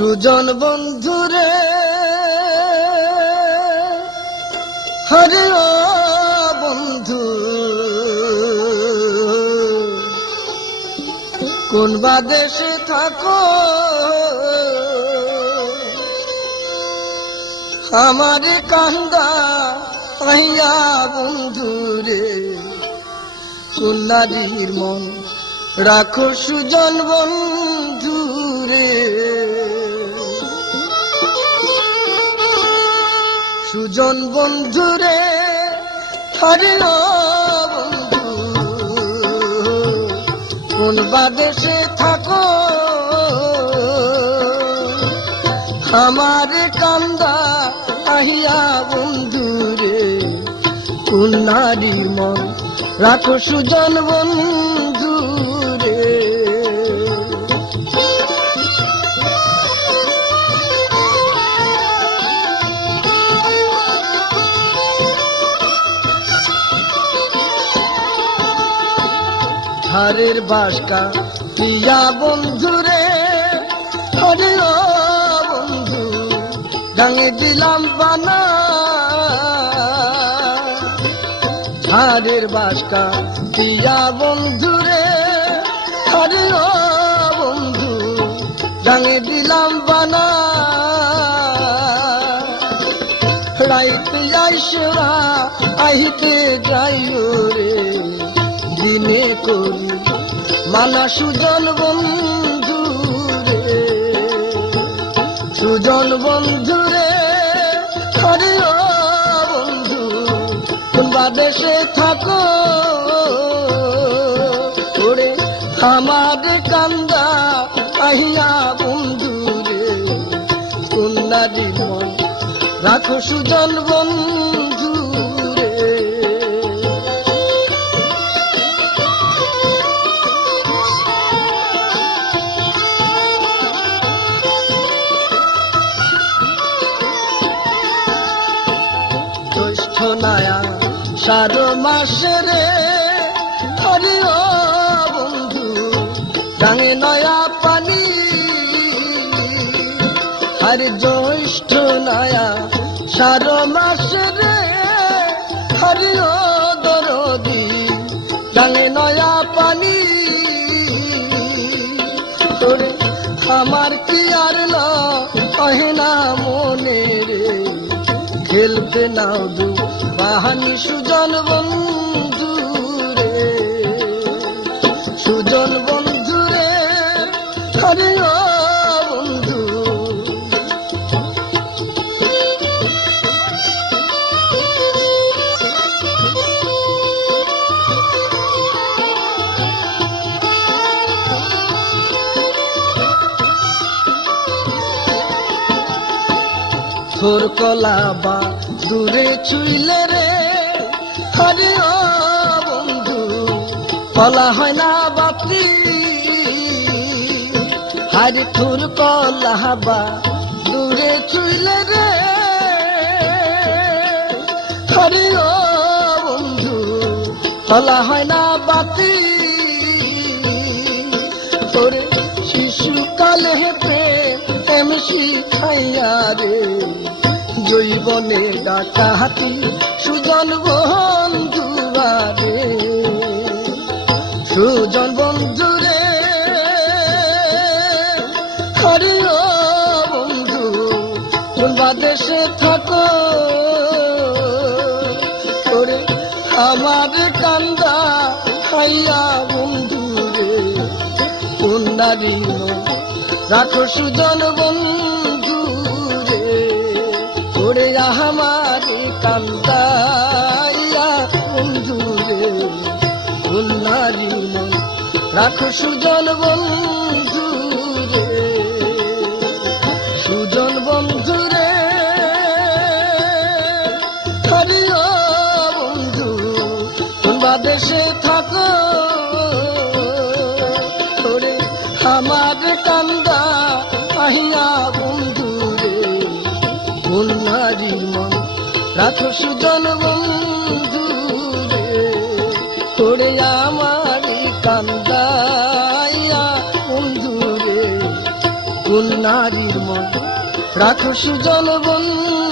সুজন বন্ধুরে হরে ও বন্ধু কোন বা দেশে থাকো আমার কান্দা আইয়া বন্ধুরে কোন নারীর মন রাখো সুজন বন্ধুরে সুজন বন্ধুরে হরে ও বন্ধু কোন বা দেশে থাকো আমার কান্দা আহিয়া বন্ধুরে কোন নারীর মন রাখো সুজন বন্ধুরে ধারের বাসকা পিয়া বন্ধুরে হরে ও বন্ধু ডাঙে দিলাম বানা ধারের বাসকা পিয়া বন্ধুরে হরে ও বন্ধু ডাঙে দিলাম বানা রাইতে আইসরা আহিতে যাইও রে দিনে করি মানা সুজন বন্ধুরে সুজন বন্ধুরে হরে ও বন্ধু কোন বা দেশে থাকো ওরে আমার কান্দা আহিয়া বন্ধুরে কোন নারীর মন রাখো সুজন বন্ধুরে নায়া সারো মাসে রে হরে ও বন্ধু ডাঙে নয়া পানি হরে জ্যৈষ্ঠ নায়া সারো মাসে রে হরে ও দরদি ডাঙে নয়া পানি তোরে আমার কি আর লহেনা মনে রে খেলতে নাও দু বাহানি সুজন বন্ধুরে সুজন বন্ধুরে হরে ও বন্ধু তোর কলা বা দূরে ছুইলে রে হরে ও বন্ধু কলা হয় না বাতি হরে তোর কলা বা দূরে ছুইলে রে হরে ও বন্ধু কলা হয় না বাতি তোরে শিশুকালে প্রেম শিখাইয়া রে জৈবনে ডাকাহাতি সুজন বন্ধুরে সুজন বন্ধুরে হরে ও বন্ধু কোন বা দেশে থাকো ওরে আমার কান্দা খাইয়া বন্ধুরে কোন নারী রাখো সুজন বন্ধুরে ওরে আমার কান্দাইয়া বন্ধুরে কোন নারী রাখো সুজন বন্ধুরে সুজন বন্ধুরে হরে ও বন্ধু কোন বা দেশে থাকো ওরে আমার কান্দা আহিয়া বন্ধুরে কোন নারীর মন রাখো সুজন বন্ধুরে ওরে আমার কান্দাইয়া বন্ধুরে ওই নারীর মন রাখো সুজন বন্ধু